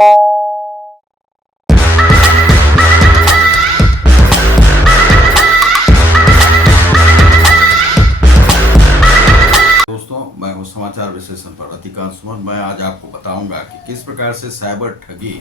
दोस्तों, मैं हूं समाचार विश्लेषण पर रतिकांत सुमन। मैं आज आपको बताऊंगा कि किस प्रकार से साइबर ठगी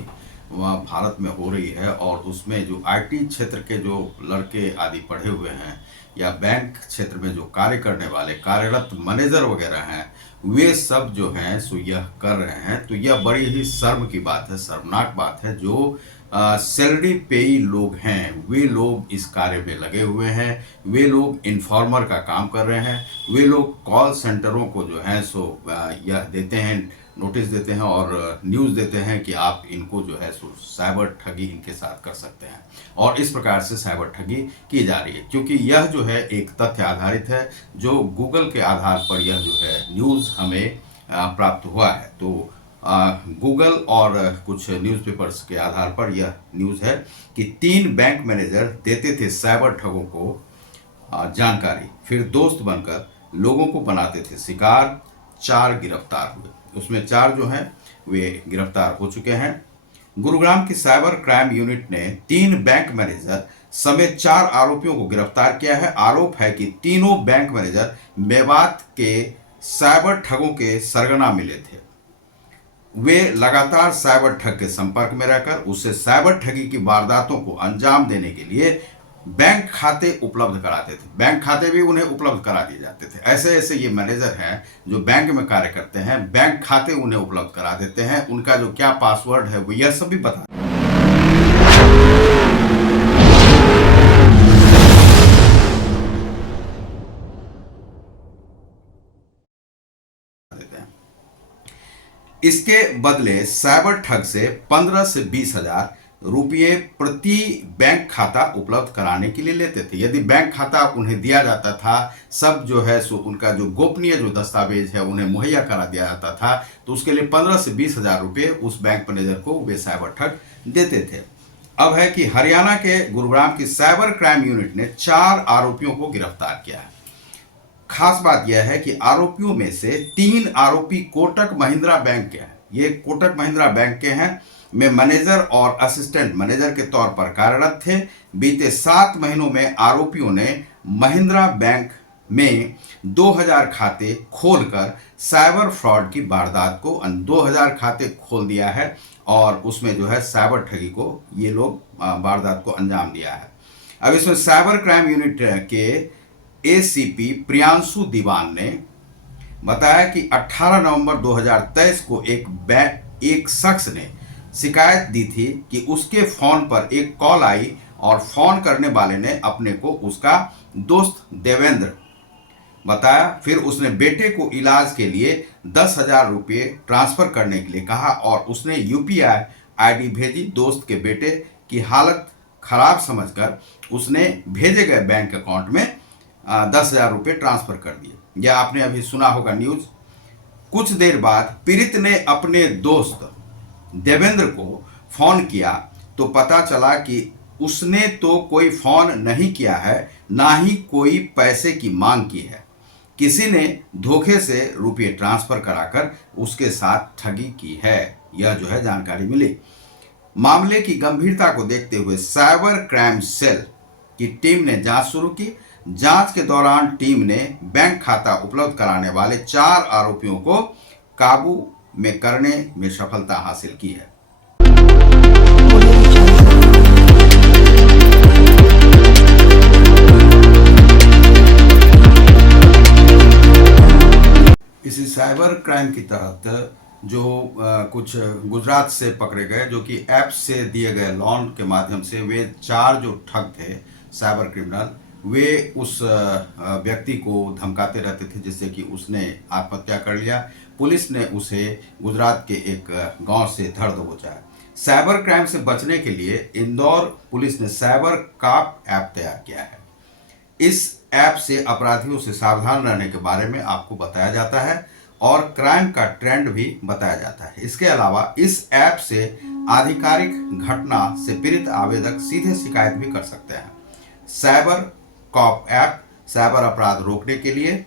वहाँ भारत में हो रही है और उसमें जो आईटी क्षेत्र के जो लड़के आदि पढ़े हुए हैं या बैंक क्षेत्र में जो कार्य करने वाले कार्यरत मैनेजर वगैरह हैं, वे सब जो हैं सो यह कर रहे हैं। तो यह बड़ी ही शर्म की बात है, शर्मनाक बात है। जो सैलरी पेई लोग हैं वे लोग इस कार्य में लगे हुए हैं, वे लोग इन्फॉर्मर का काम कर रहे हैं, वे लोग कॉल सेंटरों को जो है सो यह देते हैं, नोटिस देते हैं और न्यूज़ देते हैं कि आप इनको जो है सो साइबर ठगी इनके साथ कर सकते हैं। और इस प्रकार से साइबर ठगी की जा रही है, क्योंकि यह जो है एक तथ्य आधारित है, जो गूगल के आधार पर यह जो है न्यूज़ हमें प्राप्त हुआ है। तो गूगल और कुछ न्यूज़पेपर्स के आधार पर यह न्यूज़ है कि 3 बैंक मैनेजर देते थे साइबर ठगों को जानकारी, फिर दोस्त बनकर लोगों को बनाते थे शिकार। 4 गिरफ्तार हुए, उसमें 4 जो हैं वे गिरफ्तार हो चुके हैं। गुरुग्राम की साइबर क्राइम यूनिट ने 3 बैंक मैनेजर समेत 4 आरोपियों को गिरफ्तार किया है। आरोप है कि तीनों बैंक मैनेजर मेवात के साइबर ठगों के सरगना मिले थे। वे लगातार साइबर ठग के संपर्क में रहकर उससे साइबर ठगी की वारदातों को अंजाम देने के लिए बैंक खाते उपलब्ध कराते थे। बैंक खाते भी उन्हें उपलब्ध करा दिए जाते थे। ऐसे ऐसे ये मैनेजर हैं जो बैंक में कार्य करते हैं, बैंक खाते उन्हें उपलब्ध करा देते हैं, उनका जो क्या पासवर्ड है वो यह सब भी बता देते हैं। इसके बदले साइबर ठग से 15 से 20 हजार रुपये प्रति बैंक खाता उपलब्ध कराने के लिए लेते थे। यदि बैंक खाता उन्हें दिया जाता था, सब जो है सो उनका जो गोपनीय जो दस्तावेज है उन्हें मुहैया करा दिया जाता था, तो उसके लिए 15 से 20 हजार रुपये उस बैंक मैनेजर को वे साइबर ठग देते थे। अब है कि हरियाणा के गुरुग्राम की साइबर क्राइम यूनिट ने 4 आरोपियों को गिरफ्तार किया है। खास बात यह है कि आरोपियों में से 3 आरोपी कोटक महिंद्रा बैंक के हैं। ये कोटक महिंद्रा बैंक के हैं, में मैनेजर और असिस्टेंट मैनेजर के तौर पर कार्यरत थे। बीते 7 महीनों में आरोपियों ने महिंद्रा बैंक में 2000 खाते खोलकर साइबर फ्रॉड की वारदात को 2000 खाते खोल दिया है और उसमें जो है साइबर ठगी को ये लोग वारदात को अंजाम दिया है। अब इसमें साइबर क्राइम यूनिट के एसीपी प्रियांशु दीवान ने बताया कि 18 नवंबर 2023 को एक शख्स ने शिकायत दी थी कि उसके फोन पर एक कॉल आई और फोन करने वाले ने अपने को उसका दोस्त देवेंद्र बताया। फिर उसने बेटे को इलाज के लिए 10,000 रुपये ट्रांसफर करने के लिए कहा और उसने यूपीआई आईडी भेजी। दोस्त के बेटे की हालत खराब समझकर उसने भेजे गए बैंक अकाउंट में 10,000 रुपये ट्रांसफर कर दिए। यह आपने अभी सुना होगा न्यूज। कुछ देर बाद पीड़ित ने अपने दोस्त देवेंद्र को फोन किया तो पता चला कि उसने तो कोई फोन नहीं किया है, ना ही कोई पैसे की मांग की है। किसी ने धोखे से रुपये ट्रांसफर कराकर उसके साथ ठगी की है, यह जो है जानकारी मिली। मामले की गंभीरता को देखते हुए साइबर क्राइम सेल की टीम ने जांच शुरू की। जांच के दौरान टीम ने बैंक खाता उपलब्ध कराने वाले 4 आरोपियों को काबू में करने में सफलता हासिल की है। इसी साइबर क्राइम की तहत जो कुछ गुजरात से पकड़े गए, जो कि ऐप से दिए गए लोन के माध्यम से वे 4 जो ठग थे साइबर क्रिमिनल, वे उस व्यक्ति को धमकाते रहते थे जिससे कि उसने आत्महत्या कर लिया। पुलिस ने उसे गुजरात के एक गांव से धर दबोचा है। साइबर क्राइम से बचने के लिए इंदौर पुलिस ने साइबर कॉप ऐप तैयार किया है। इस ऐप से अपराधियों से सावधान रहने के बारे में आपको बताया जाता है और क्राइम का ट्रेंड भी बताया जाता है। इसके अलावा इस ऐप से आधिकारिक घटना से पीड़ित आवेदक सीधे शिकायत भी कर सकते हैं। साइबर कॉप ऐप साइबर अपराध रोकने के लिए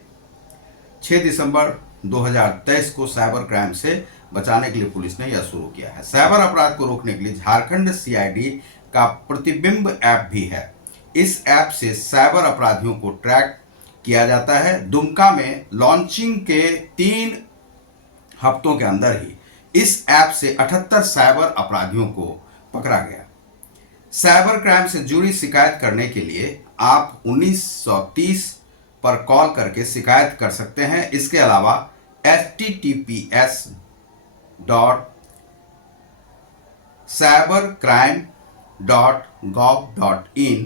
6 दिसंबर 2023 को साइबर क्राइम से बचाने के लिए पुलिस ने यह शुरू किया है। साइबर अपराध को रोकने के लिए झारखंड सीआईडी का प्रतिबिंब ऐप भी है। इस ऐप से साइबर अपराधियों को ट्रैक किया जाता है। दुमका में लॉन्चिंग के 3 हफ्तों के अंदर ही इस ऐप से 78 साइबर अपराधियों को पकड़ा गया। साइबर क्राइम से जुड़ी शिकायत करने के लिए आप 1930 पर कॉल करके शिकायत कर सकते हैं। इसके अलावा https://cybercrime.gov.in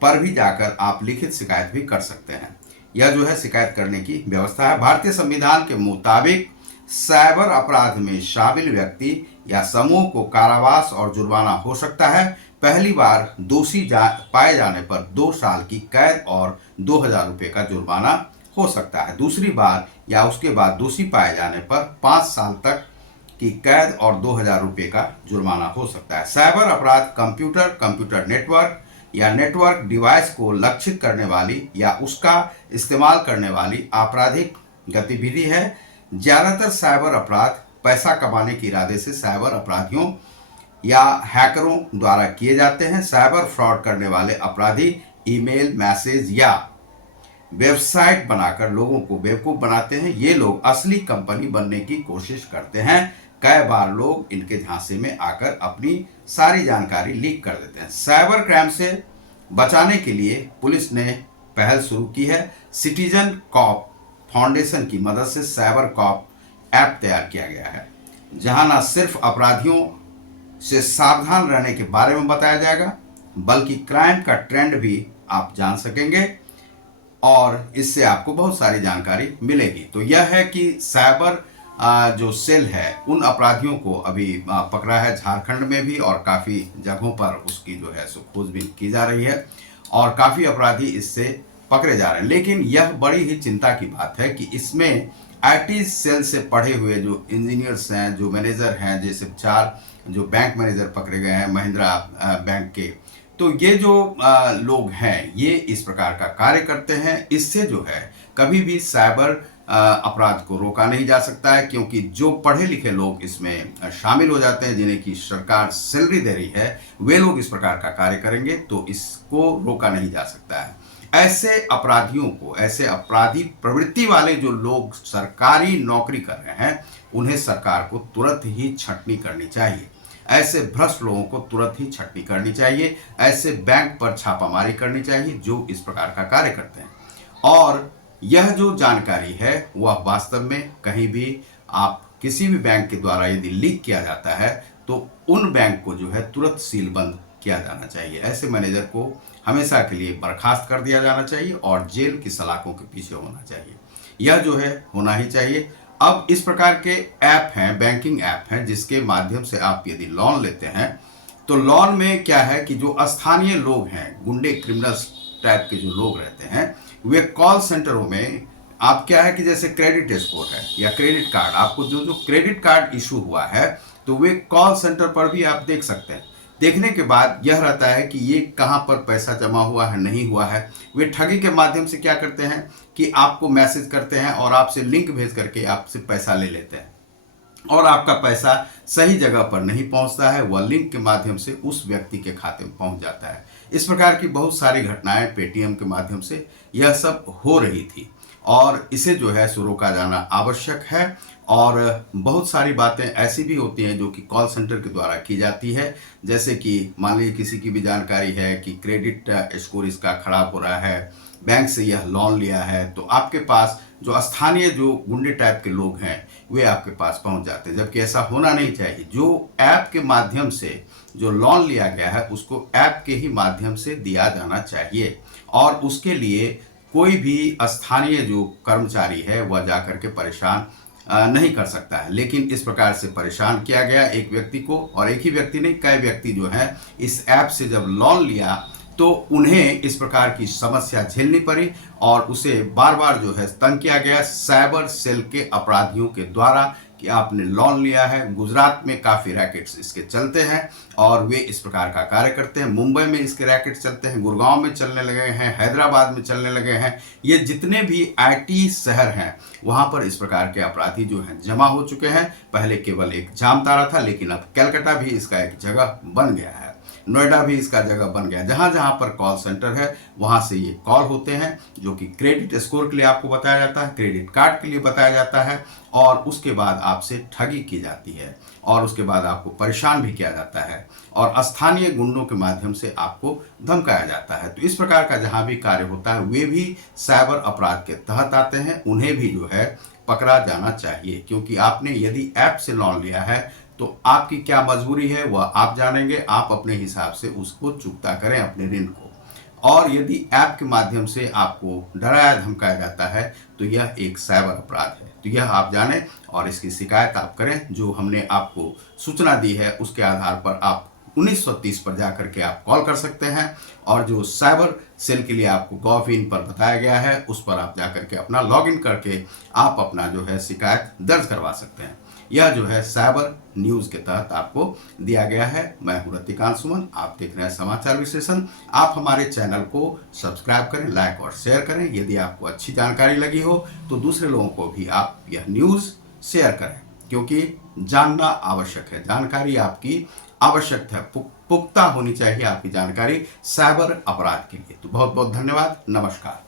पर भी जाकर आप लिखित शिकायत भी कर सकते हैं। यह जो है शिकायत करने की व्यवस्था है। भारतीय संविधान के मुताबिक साइबर अपराध में शामिल व्यक्ति या समूह को कारावास और जुर्माना हो सकता है। पहली बार दोषी पाए जाने पर 2 साल की कैद और 2000 रुपये का जुर्माना हो सकता है। दूसरी बार या उसके बाद दोषी पाए जाने पर 5 साल तक की कैद और 2000 रुपये का जुर्माना हो सकता है। साइबर अपराध कंप्यूटर नेटवर्क या नेटवर्क डिवाइस को लक्षित करने वाली या उसका इस्तेमाल करने वाली आपराधिक गतिविधि है। ज्यादातर साइबर अपराध पैसा कमाने के इरादे से साइबर अपराधियों या हैकरों द्वारा किए जाते हैं। साइबर फ्रॉड करने वाले अपराधी ईमेल, मैसेज या वेबसाइट बनाकर लोगों को बेवकूफ बनाते हैं। ये लोग असली कंपनी बनने की कोशिश करते हैं। कई बार लोग इनके झांसे में आकर अपनी सारी जानकारी लीक कर देते हैं। साइबर क्राइम से बचाने के लिए पुलिस ने पहल शुरू की है। सिटीजन कॉप फाउंडेशन की मदद से साइबर कॉप ऐप तैयार किया गया है, जहां न सिर्फ अपराधियों से सावधान रहने के बारे में बताया जाएगा, बल्कि क्राइम का ट्रेंड भी आप जान सकेंगे और इससे आपको बहुत सारी जानकारी मिलेगी। तो यह है कि साइबर जो सेल है उन अपराधियों को अभी पकड़ा है झारखंड में भी, और काफ़ी जगहों पर उसकी जो है सो खोजबीन की जा रही है और काफ़ी अपराधी इससे पकड़े जा रहे हैं। लेकिन यह बड़ी ही चिंता की बात है कि इसमें आईटी सेल से पढ़े हुए जो इंजीनियर्स हैं, जो मैनेजर हैं, जैसे 4 जो बैंक मैनेजर पकड़े गए हैं महिंद्रा बैंक के, तो ये जो लोग हैं ये इस प्रकार का कार्य करते हैं। इससे जो है कभी भी साइबर अपराध को रोका नहीं जा सकता है, क्योंकि जो पढ़े लिखे लोग इसमें शामिल हो जाते हैं, जिन्हें की सरकार सैलरी दे रही है, वे लोग इस प्रकार का कार्य करेंगे तो इसको रोका नहीं जा सकता है। ऐसे अपराधियों को, ऐसे अपराधी प्रवृत्ति वाले जो लोग सरकारी नौकरी कर रहे हैं, उन्हें सरकार को तुरंत ही छंटनी करनी चाहिए। ऐसे भ्रष्ट लोगों को तुरंत ही छंटनी करनी चाहिए। ऐसे बैंक पर छापामारी करनी चाहिए जो इस प्रकार का कार्य करते हैं। और यह जो जानकारी है वह वास्तव में कहीं भी आप किसी भी बैंक के द्वारा यदि लीक किया जाता है तो उन बैंक को जो है तुरंत सीलबंद किया जाना चाहिए। ऐसे मैनेजर को हमेशा के लिए बर्खास्त कर दिया जाना चाहिए और जेल की सलाखों के पीछे होना चाहिए। यह जो है होना ही चाहिए। अब इस प्रकार के ऐप हैं, बैंकिंग ऐप हैं, जिसके माध्यम से आप यदि लोन लेते हैं तो लोन में क्या है कि जो स्थानीय लोग हैं, गुंडे क्रिमिनल्स टाइप के जो लोग रहते हैं, वे कॉल सेंटरों में आप क्या है कि जैसे क्रेडिट स्कोर है या क्रेडिट कार्ड, आपको जो क्रेडिट कार्ड इशू हुआ है तो वे कॉल सेंटर पर भी आप देख सकते हैं। देखने के बाद यह रहता है कि ये कहाँ पर पैसा जमा हुआ है, नहीं हुआ है। वे ठगी के माध्यम से क्या करते हैं कि आपको मैसेज करते हैं और आपसे लिंक भेज करके आपसे पैसा ले लेते हैं और आपका पैसा सही जगह पर नहीं पहुंचता है, वह लिंक के माध्यम से उस व्यक्ति के खाते में पहुंच जाता है। इस प्रकार की बहुत सारी घटनाएं पेटीएम के माध्यम से यह सब हो रही थी और इसे जो है सो रोका जाना आवश्यक है। और बहुत सारी बातें ऐसी भी होती हैं जो कि कॉल सेंटर के द्वारा की जाती है, जैसे कि मान लीजिए किसी की भी जानकारी है कि क्रेडिट स्कोर इसका खराब हो रहा है, बैंक से यह लोन लिया है, तो आपके पास जो स्थानीय जो गुंडे टाइप के लोग हैं वे आपके पास पहुंच जाते हैं, जबकि ऐसा होना नहीं चाहिए। जो ऐप के माध्यम से जो लोन लिया गया है उसको ऐप के ही माध्यम से दिया जाना चाहिए और उसके लिए कोई भी स्थानीय जो कर्मचारी है वह जाकर के परेशान नहीं कर सकता है। लेकिन इस प्रकार से परेशान किया गया एक व्यक्ति को, और एक ही व्यक्ति नहीं, कई व्यक्ति जो है इस ऐप से जब लोन लिया तो उन्हें इस प्रकार की समस्या झेलनी पड़ी और उसे बार बार जो है तंग किया गया साइबर सेल के अपराधियों के द्वारा कि आपने लोन लिया है। गुजरात में काफ़ी रैकेट्स इसके चलते हैं और वे इस प्रकार का कार्य करते हैं। मुंबई में इसके रैकेट्स चलते हैं, गुड़गांव में चलने लगे हैं, हैदराबाद में चलने लगे हैं। ये जितने भी आईटी शहर हैं वहाँ पर इस प्रकार के अपराधी जो हैं जमा हो चुके हैं। पहले केवल एक जामताड़ा था, लेकिन अब कलकत्ता भी इसका एक जगह बन गया है, नोएडा भी इसका जगह बन गया। जहां जहां पर कॉल सेंटर है वहां से ये कॉल होते हैं, जो कि क्रेडिट स्कोर के लिए आपको बताया जाता है, क्रेडिट कार्ड के लिए बताया जाता है, और उसके बाद आपसे ठगी की जाती है और उसके बाद आपको परेशान भी किया जाता है और स्थानीय गुंडों के माध्यम से आपको धमकाया जाता है। तो इस प्रकार का जहां भी कार्य होता है वे भी साइबर अपराध के तहत आते हैं। उन्हें भी जो है पकड़ा जाना चाहिए, क्योंकि आपने यदि ऐप से लोन लिया है तो आपकी क्या मजबूरी है वह आप जानेंगे। आप अपने हिसाब से उसको चुकता करें, अपने ऋण को। और यदि ऐप के माध्यम से आपको डराया धमकाया जाता है तो यह एक साइबर अपराध है। तो यह आप जानें और इसकी शिकायत आप करें। जो हमने आपको सूचना दी है उसके आधार पर आप 1930 पर जाकर के आप कॉल कर सकते हैं, और जो साइबर सेल के लिए आपको gov.in पर बताया गया है उस पर आप जाकर के अपना लॉगिन करके आप अपना जो है शिकायत दर्ज करवा सकते हैं। यह जो है साइबर न्यूज के तहत आपको दिया गया है। मैं हूं रतिकांत सुमन, आप देख रहे हैं समाचार विश्लेषण। आप हमारे चैनल को सब्सक्राइब करें, लाइक और शेयर करें। यदि आपको अच्छी जानकारी लगी हो तो दूसरे लोगों को भी आप यह न्यूज शेयर करें, क्योंकि जानना आवश्यक है। जानकारी आपकी आवश्यक है, पुख्ता होनी चाहिए आपकी जानकारी साइबर अपराध के लिए। तो बहुत बहुत धन्यवाद, नमस्कार।